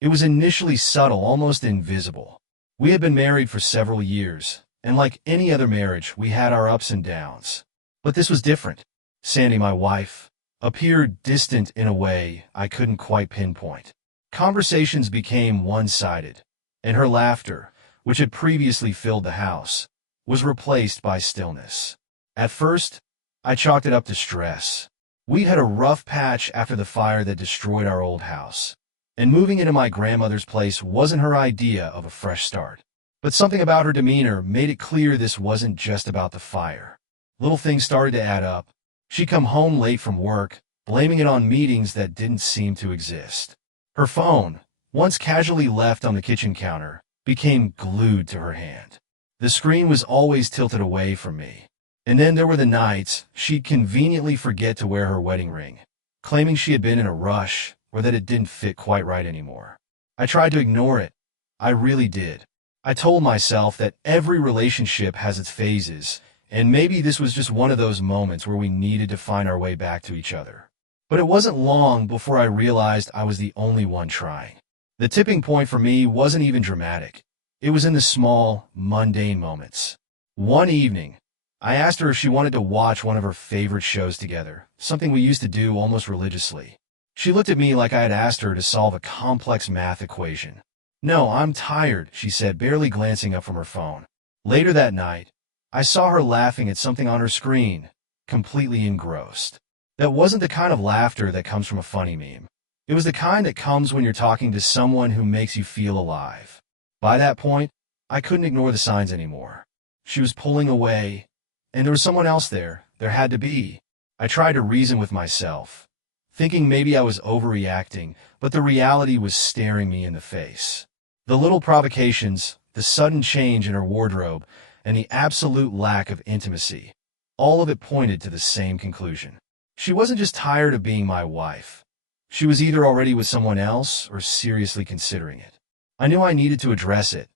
It was initially subtle, almost invisible. We had been married for several years, and like any other marriage, we had our ups and downs. But this was different. Sandy, my wife, appeared distant in a way I couldn't quite pinpoint. Conversations became one-sided, and her laughter, which had previously filled the house, was replaced by stillness. At first, I chalked it up to stress. We had a rough patch after the fire that destroyed our old house, and moving into my grandmother's place wasn't her idea of a fresh start. But something about her demeanor made it clear this wasn't just about the fire. Little things started to add up. She'd come home late from work, blaming it on meetings that didn't seem to exist. Her phone, once casually left on the kitchen counter, became glued to her hand. The screen was always tilted away from me. And then there were the nights she'd conveniently forget to wear her wedding ring, claiming she had been in a rush or that it didn't fit quite right anymore. I tried to ignore it. I really did. I told myself that every relationship has its phases, and maybe this was just one of those moments where we needed to find our way back to each other. But it wasn't long before I realized I was the only one trying. The tipping point for me wasn't even dramatic. It was in the small, mundane moments. One evening, I asked her if she wanted to watch one of her favorite shows together, something we used to do almost religiously. She looked at me like I had asked her to solve a complex math equation. "No, I'm tired," she said, barely glancing up from her phone. Later that night, I saw her laughing at something on her screen, completely engrossed. That wasn't the kind of laughter that comes from a funny meme. It was the kind that comes when you're talking to someone who makes you feel alive. By that point, I couldn't ignore the signs anymore. She was pulling away, and there was someone else there. There had to be. I tried to reason with myself, thinking maybe I was overreacting, but the reality was staring me in the face. The little provocations, the sudden change in her wardrobe, and the absolute lack of intimacy, all of it pointed to the same conclusion. She wasn't just tired of being my wife. She was either already with someone else or seriously considering it. I knew I needed to address it.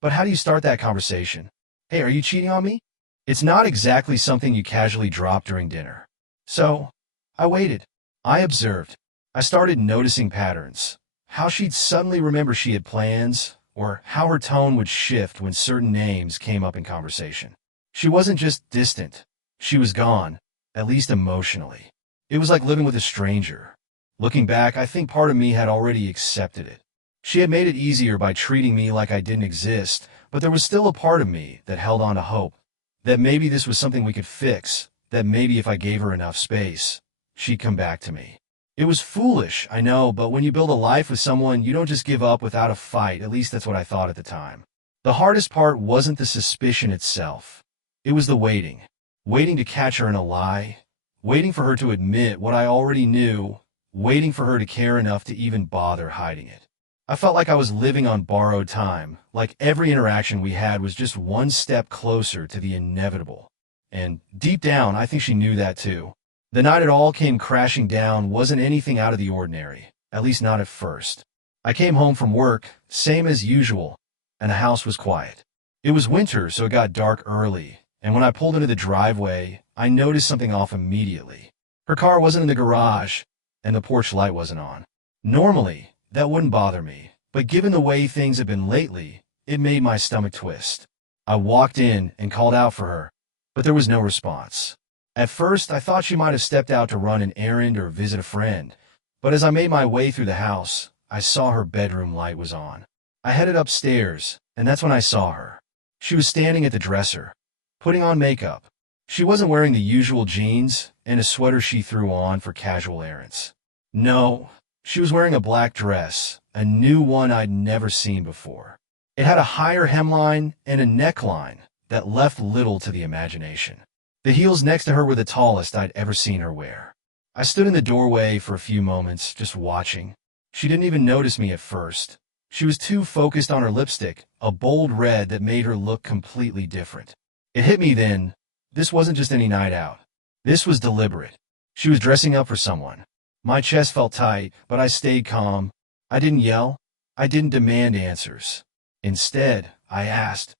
But how do you start that conversation? "Hey, are you cheating on me?" It's not exactly something you casually drop during dinner. So, I waited. I observed. I started noticing patterns. How she'd suddenly remember she had plans, or how her tone would shift when certain names came up in conversation. She wasn't just distant. She was gone, at least emotionally. It was like living with a stranger. Looking back, I think part of me had already accepted it. She had made it easier by treating me like I didn't exist, but there was still a part of me that held on to hope. That maybe this was something we could fix, that maybe if I gave her enough space, she'd come back to me. It was foolish, I know, but when you build a life with someone, you don't just give up without a fight. At least that's what I thought at the time. The hardest part wasn't the suspicion itself. It was the waiting. Waiting to catch her in a lie. Waiting for her to admit what I already knew. Waiting for her to care enough to even bother hiding it. I felt like I was living on borrowed time, like every interaction we had was just one step closer to the inevitable. And deep down, I think she knew that too. The night it all came crashing down wasn't anything out of the ordinary, at least not at first. I came home from work, same as usual, and the house was quiet. It was winter, so it got dark early, and when I pulled into the driveway, I noticed something off immediately. Her car wasn't in the garage, and the porch light wasn't on. Normally, that wouldn't bother me, but given the way things have been lately, it made my stomach twist. I walked in and called out for her, but there was no response. At first, I thought she might have stepped out to run an errand or visit a friend, but as I made my way through the house, I saw her bedroom light was on. I headed upstairs, and that's when I saw her. She was standing at the dresser, putting on makeup. She wasn't wearing the usual jeans and a sweater she threw on for casual errands. No, she was wearing a black dress, a new one I'd never seen before. It had a higher hemline and a neckline that left little to the imagination. The heels next to her were the tallest I'd ever seen her wear. I stood in the doorway for a few moments, just watching. She didn't even notice me at first. She was too focused on her lipstick, a bold red that made her look completely different. It hit me then. This wasn't just any night out. This was deliberate. She was dressing up for someone. My chest felt tight, but I stayed calm. I didn't yell. I didn't demand answers. Instead, I asked,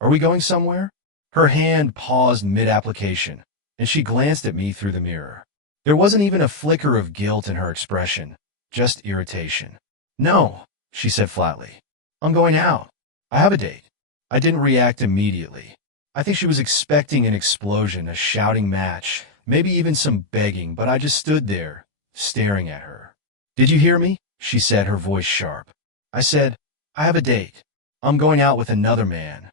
"Are we going somewhere?" Her hand paused mid-application, and she glanced at me through the mirror. There wasn't even a flicker of guilt in her expression, just irritation. "No, she said flatly. I'm going out. I have a date. I didn't react immediately. I think she was expecting an explosion, a shouting match, maybe even some begging, but I just stood there, staring at her. Did you hear me? She said, her voice sharp. I said, I have a date. I'm going out with another man.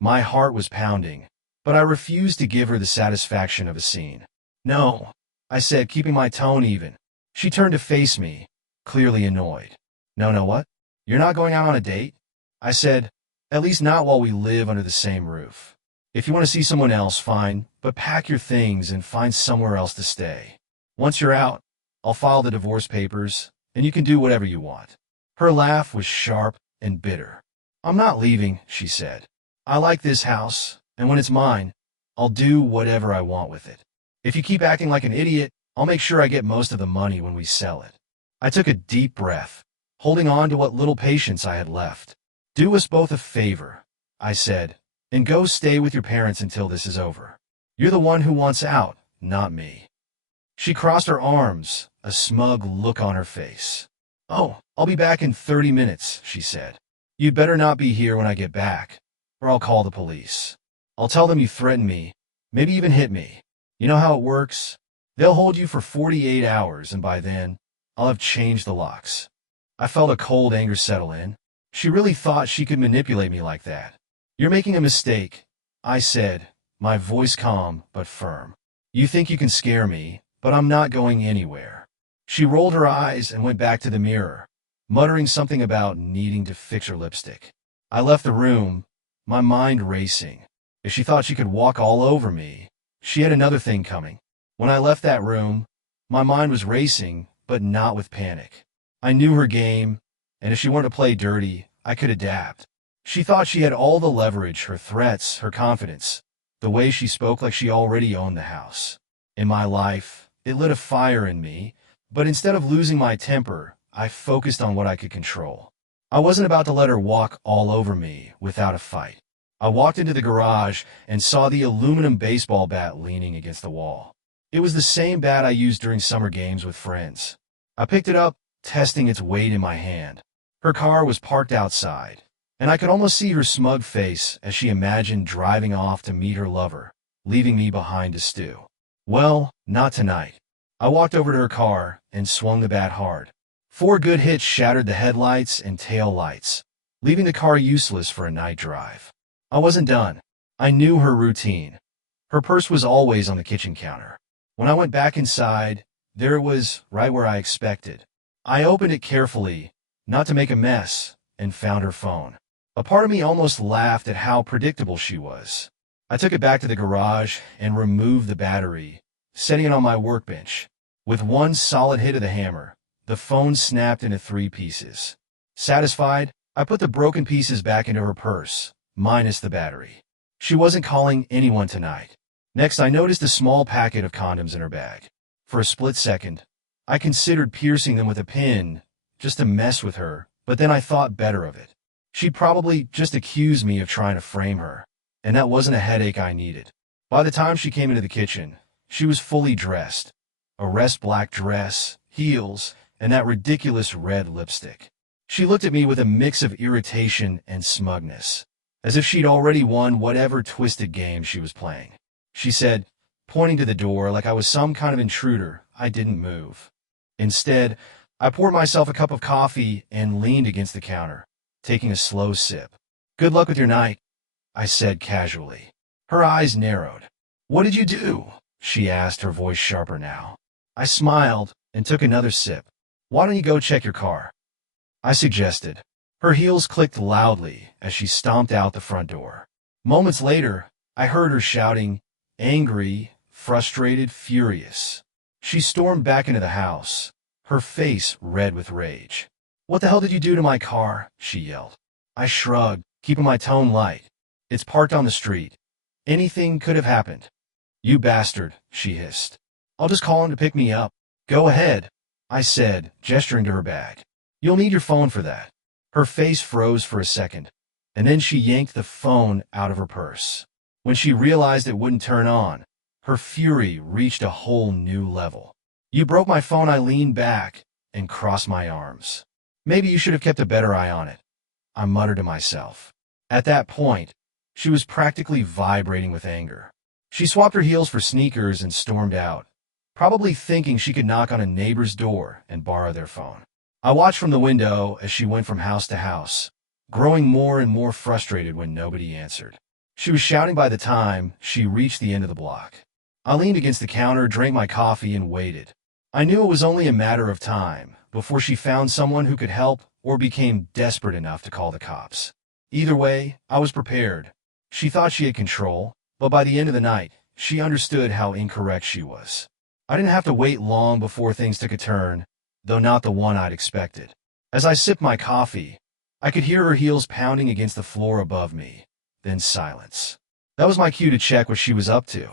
My heart was pounding, but I refused to give her the satisfaction of a scene. No, I said, keeping my tone even. She turned to face me, clearly annoyed. No, what? You're not going out on a date? I said, at least not while we live under the same roof. If you want to see someone else, fine, but pack your things and find somewhere else to stay. Once you're out, I'll file the divorce papers, and you can do whatever you want. Her laugh was sharp and bitter. I'm not leaving, she said. I like this house, and when it's mine, I'll do whatever I want with it. If you keep acting like an idiot, I'll make sure I get most of the money when we sell it. I took a deep breath, holding on to what little patience I had left. Do us both a favor, I said, and go stay with your parents until this is over. You're the one who wants out, not me. She crossed her arms, a smug look on her face. Oh, I'll be back in 30 minutes, she said. You'd better not be here when I get back, or I'll call the police. I'll tell them you threatened me, maybe even hit me. You know how it works? They'll hold you for 48 hours, and by then, I'll have changed the locks. I felt a cold anger settle in. She really thought she could manipulate me like that. You're making a mistake, I said, my voice calm but firm. You think you can scare me, but I'm not going anywhere. She rolled her eyes and went back to the mirror, muttering something about needing to fix her lipstick. I left the room, my mind racing. If she thought she could walk all over me, she had another thing coming. When I left that room, my mind was racing, but not with panic. I knew her game, and if she wanted to play dirty, I could adapt. She thought she had all the leverage, her threats, her confidence, the way she spoke like she already owned the house. In my life, it lit a fire in me, but instead of losing my temper, I focused on what I could control. I wasn't about to let her walk all over me without a fight. I walked into the garage and saw the aluminum baseball bat leaning against the wall. It was the same bat I used during summer games with friends. I picked it up, testing its weight in my hand. Her car was parked outside, and I could almost see her smug face as she imagined driving off to meet her lover, leaving me behind to stew. Well, not tonight. I walked over to her car and swung the bat hard. 4 good hits shattered the headlights and tail lights, leaving the car useless for a night drive. I wasn't done. I knew her routine. Her purse was always on the kitchen counter. When I went back inside, there it was, right where I expected. I opened it carefully, not to make a mess, and found her phone. A part of me almost laughed at how predictable she was. I took it back to the garage and removed the battery, setting it on my workbench. With one solid hit of the hammer, the phone snapped into 3 pieces. Satisfied, I put the broken pieces back into her purse, minus the battery. She wasn't calling anyone tonight. Next, I noticed a small packet of condoms in her bag. For a split second, I considered piercing them with a pin, just to mess with her, but then I thought better of it. She'd probably just accuse me of trying to frame her, and that wasn't a headache I needed. By the time she came into the kitchen, she was fully dressed. A rest black dress, heels, and that ridiculous red lipstick. She looked at me with a mix of irritation and smugness, as if she'd already won whatever twisted game she was playing. She said, pointing to the door like I was some kind of intruder. I didn't move. Instead, I poured myself a cup of coffee and leaned against the counter, taking a slow sip. Good luck with your night, I said casually. Her eyes narrowed. What did you do? She asked, her voice sharper now. I smiled and took another sip. Why don't you go check your car? I suggested. Her heels clicked loudly as she stomped out the front door. Moments later, I heard her shouting, angry, frustrated, furious. She stormed back into the house, her face red with rage. What the hell did you do to my car? She yelled. I shrugged, keeping my tone light. It's parked on the street. Anything could have happened. You bastard, she hissed. I'll just call him to pick me up. Go ahead, I said, gesturing to her bag. You'll need your phone for that. Her face froze for a second, and then she yanked the phone out of her purse. When she realized it wouldn't turn on, her fury reached a whole new level. You broke my phone. I leaned back and crossed my arms. Maybe you should have kept a better eye on it, I muttered to myself. At that point, she was practically vibrating with anger. She swapped her heels for sneakers and stormed out, probably thinking she could knock on a neighbor's door and borrow their phone. I watched from the window as she went from house to house, growing more and more frustrated when nobody answered. She was shouting by the time she reached the end of the block. I leaned against the counter, drank my coffee, and waited. I knew it was only a matter of time before she found someone who could help or became desperate enough to call the cops. Either way, I was prepared. She thought she had control, but by the end of the night, she understood how incorrect she was. I didn't have to wait long before things took a turn, though not the one I'd expected. As I sipped my coffee, I could hear her heels pounding against the floor above me, then silence. That was my cue to check what she was up to.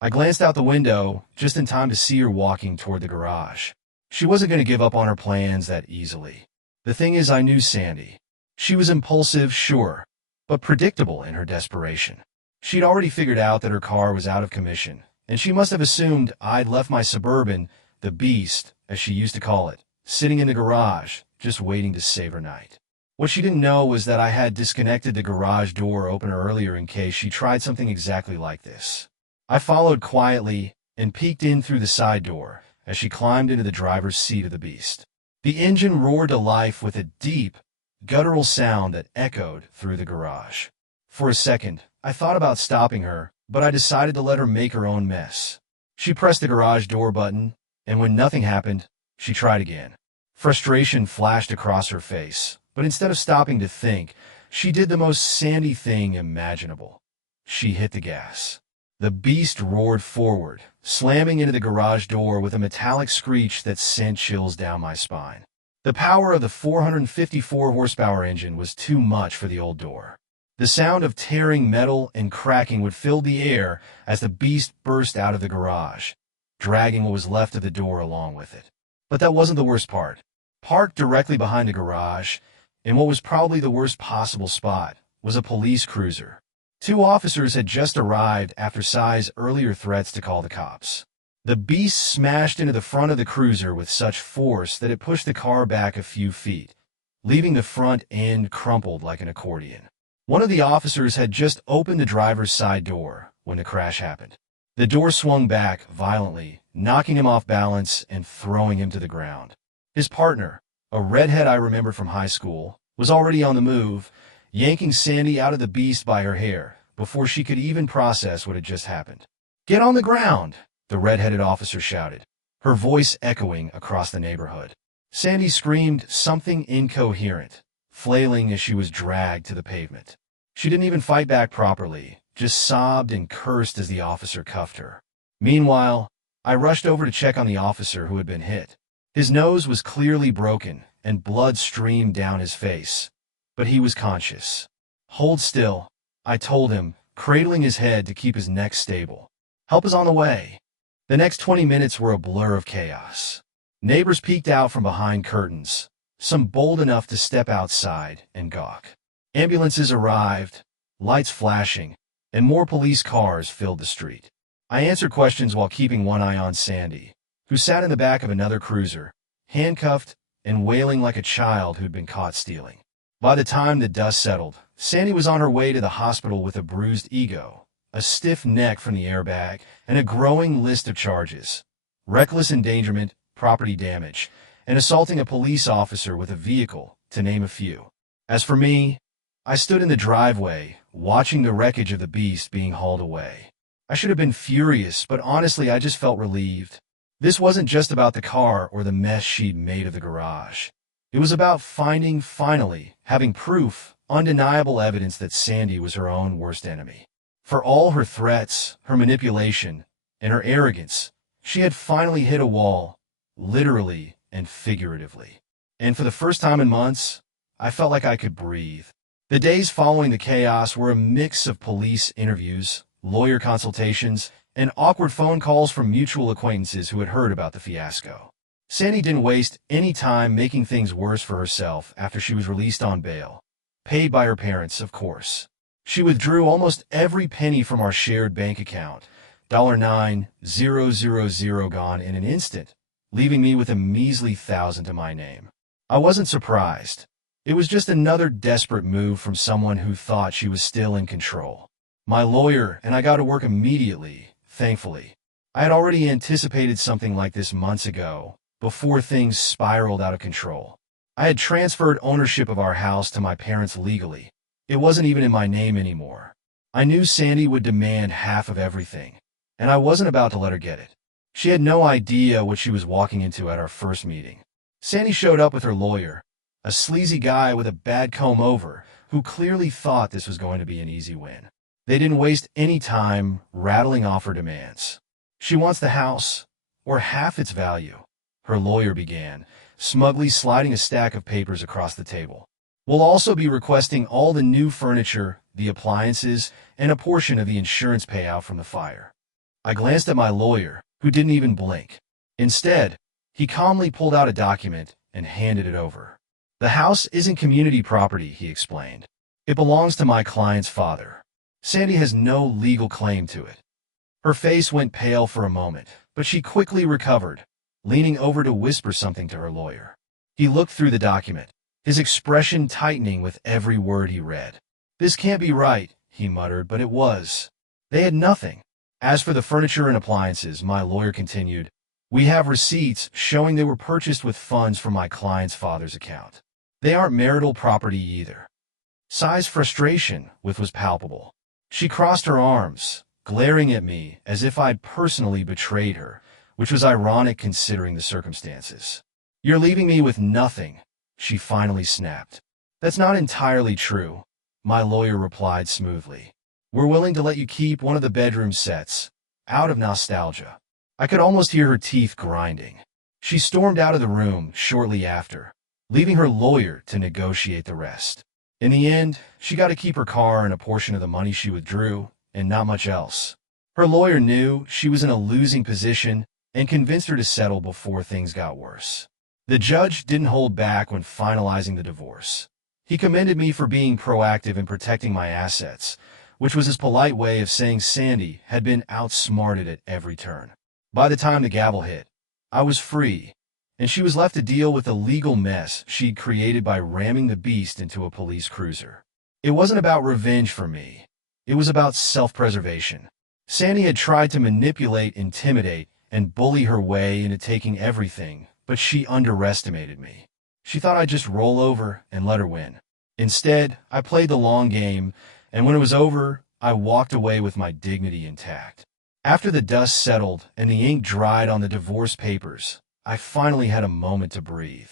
I glanced out the window, just in time to see her walking toward the garage. She wasn't going to give up on her plans that easily. The thing is, I knew Sandy. She was impulsive, sure, but predictable in her desperation. She'd already figured out that her car was out of commission, and she must have assumed I'd left my Suburban, the Beast, as she used to call it, sitting in the garage, just waiting to save her night. What she didn't know was that I had disconnected the garage door opener earlier in case she tried something exactly like this. I followed quietly and peeked in through the side door as she climbed into the driver's seat of the Beast. The engine roared to life with a deep, guttural sound that echoed through the garage. For a second, I thought about stopping her, but I decided to let her make her own mess. She pressed the garage door button, and when nothing happened, she tried again. Frustration flashed across her face, but instead of stopping to think, she did the most Sandy thing imaginable. She hit the gas. The Beast roared forward, slamming into the garage door with a metallic screech that sent chills down my spine. The power of the 454 horsepower engine was too much for the old door. The sound of tearing metal and cracking would fill the air as the Beast burst out of the garage, dragging what was left of the door along with it. But that wasn't the worst part. Parked directly behind the garage, in what was probably the worst possible spot, was a police cruiser. 2 officers had just arrived after Sai's earlier threats to call the cops. The Beast smashed into the front of the cruiser with such force that it pushed the car back a few feet, leaving the front end crumpled like an accordion. One of the officers had just opened the driver's side door when the crash happened. The door swung back violently, knocking him off balance and throwing him to the ground. His partner, a redhead I remembered from high school, was already on the move, yanking Sandy out of the Beast by her hair before she could even process what had just happened. "Get on the ground!" the red-headed officer shouted, her voice echoing across the neighborhood. Sandy screamed something incoherent, flailing as she was dragged to the pavement. She didn't even fight back properly, just sobbed and cursed as the officer cuffed her. Meanwhile, I rushed over to check on the officer who had been hit. His nose was clearly broken, and blood streamed down his face, but he was conscious. "Hold still," I told him, cradling his head to keep his neck stable. "Help is on the way." The next 20 minutes were a blur of chaos. Neighbors peeked out from behind curtains, some bold enough to step outside and gawk. Ambulances arrived, lights flashing, and more police cars filled the street. I answered questions while keeping one eye on Sandy, who sat in the back of another cruiser, handcuffed and wailing like a child who'd been caught stealing. By the time the dust settled, Sandy was on her way to the hospital with a bruised ego, a stiff neck from the airbag, and a growing list of charges: reckless endangerment, property damage, and assaulting a police officer with a vehicle, to name a few. As for me, I stood in the driveway, watching the wreckage of the Beast being hauled away. I should have been furious, but honestly I just felt relieved. This wasn't just about the car or the mess she'd made of the garage. It was about finally, having proof, undeniable evidence that Sandy was her own worst enemy. For all her threats, her manipulation, and her arrogance, she had finally hit a wall, literally and figuratively. And for the first time in months, I felt like I could breathe. The days following the chaos were a mix of police interviews, lawyer consultations, and awkward phone calls from mutual acquaintances who had heard about the fiasco. Sandy didn't waste any time making things worse for herself after she was released on bail, paid by her parents, of course. She withdrew almost every penny from our shared bank account, $9,000 gone in an instant, leaving me with a measly $1,000 to my name. I wasn't surprised. It was just another desperate move from someone who thought she was still in control. My lawyer and I got to work immediately, thankfully. I had already anticipated something like this months ago, before things spiraled out of control. I had transferred ownership of our house to my parents legally. It wasn't even in my name anymore. I knew Sandy would demand half of everything, and I wasn't about to let her get it. She had no idea what she was walking into at our first meeting. Sandy showed up with her lawyer, a sleazy guy with a bad comb-over, who clearly thought this was going to be an easy win. They didn't waste any time rattling off her demands. She wants the house, or half its value, her lawyer began, smugly sliding a stack of papers across the table. We'll also be requesting all the new furniture, the appliances, and a portion of the insurance payout from the fire. I glanced at my lawyer, who didn't even blink. Instead, he calmly pulled out a document and handed it over. The house isn't community property, he explained. It belongs to my client's father. Sandy has no legal claim to it. Her face went pale for a moment, but she quickly recovered, leaning over to whisper something to her lawyer. He looked through the document, his expression tightening with every word he read. This can't be right, he muttered, but it was. They had nothing. As for the furniture and appliances, my lawyer continued, we have receipts showing they were purchased with funds from my client's father's account. They aren't marital property either. Sai's frustration was palpable. She crossed her arms, glaring at me as if I'd personally betrayed her, which was ironic considering the circumstances. You're leaving me with nothing, she finally snapped. That's not entirely true, my lawyer replied smoothly. We're willing to let you keep one of the bedroom sets, out of nostalgia. I could almost hear her teeth grinding. She stormed out of the room shortly after, leaving her lawyer to negotiate the rest. In the end, she got to keep her car and a portion of the money she withdrew, and not much else. Her lawyer knew she was in a losing position and convinced her to settle before things got worse. The judge didn't hold back when finalizing the divorce. He commended me for being proactive in protecting my assets, which was his polite way of saying Sandy had been outsmarted at every turn. By the time the gavel hit, I was free, and she was left to deal with the legal mess she'd created by ramming the beast into a police cruiser. It wasn't about revenge for me. It was about self-preservation. Sandy had tried to manipulate, intimidate, and bully her way into taking everything, but she underestimated me. She thought I'd just roll over and let her win. Instead, I played the long game, and when it was over, I walked away with my dignity intact. After the dust settled and the ink dried on the divorce papers, I finally had a moment to breathe.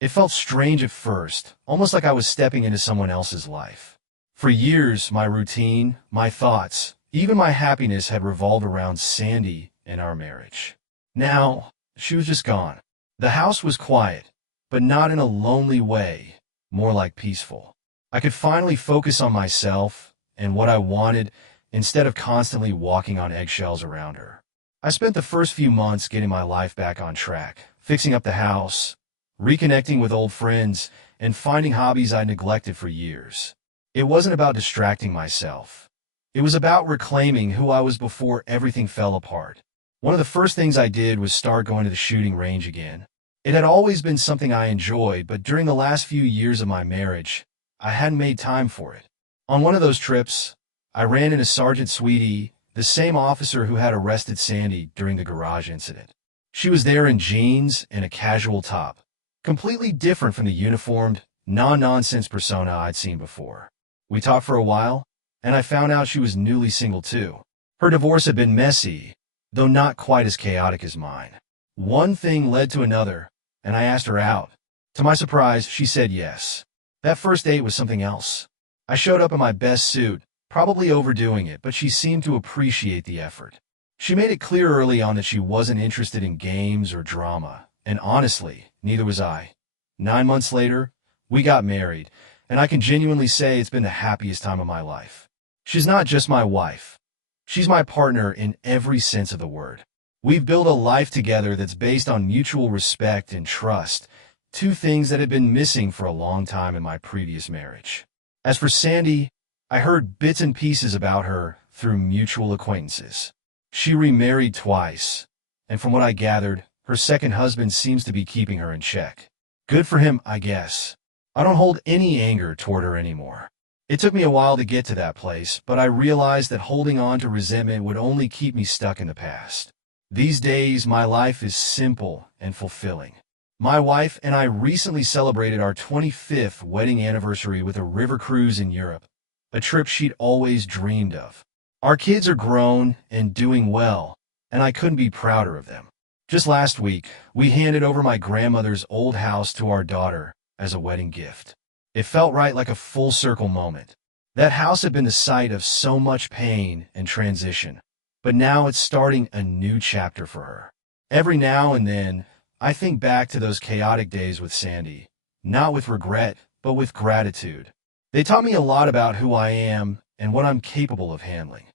It felt strange at first, almost like I was stepping into someone else's life. For years, my routine, my thoughts, even my happiness had revolved around Sandy and our marriage. Now, she was just gone. The house was quiet, but not in a lonely way, more like peaceful. I could finally focus on myself and what I wanted instead of constantly walking on eggshells around her. I spent the first few months getting my life back on track, fixing up the house, reconnecting with old friends, and finding hobbies I neglected for years. It wasn't about distracting myself. It was about reclaiming who I was before everything fell apart. One of the first things I did was start going to the shooting range again. It had always been something I enjoyed, but during the last few years of my marriage, I hadn't made time for it. On one of those trips, I ran into Sergeant Sweetie, the same officer who had arrested Sandy during the garage incident. She was there in jeans and a casual top, completely different from the uniformed, non-nonsense persona I'd seen before. We talked for a while, and I found out she was newly single too. Her divorce had been messy, though not quite as chaotic as mine. One thing led to another, and I asked her out. To my surprise, she said yes. That first date was something else. I showed up in my best suit, probably overdoing it, but she seemed to appreciate the effort. She made it clear early on that she wasn't interested in games or drama, and honestly, neither was I. 9 months later, we got married, and I can genuinely say it's been the happiest time of my life. She's not just my wife. She's my partner in every sense of the word. We've built a life together that's based on mutual respect and trust, two things that had been missing for a long time in my previous marriage. As for Sandy, I heard bits and pieces about her through mutual acquaintances. She remarried twice, and from what I gathered, her second husband seems to be keeping her in check. Good for him, I guess. I don't hold any anger toward her anymore. It took me a while to get to that place, but I realized that holding on to resentment would only keep me stuck in the past. These days, my life is simple and fulfilling. My wife and I recently celebrated our 25th wedding anniversary with a river cruise in Europe, a trip she'd always dreamed of. Our kids are grown and doing well, and I couldn't be prouder of them. Just last week, we handed over my grandmother's old house to our daughter as a wedding gift. It felt right, like a full circle moment. That house had been the site of so much pain and transition, but now it's starting a new chapter for her. Every now and then, I think back to those chaotic days with Sandy, not with regret, but with gratitude. They taught me a lot about who I am and what I'm capable of handling.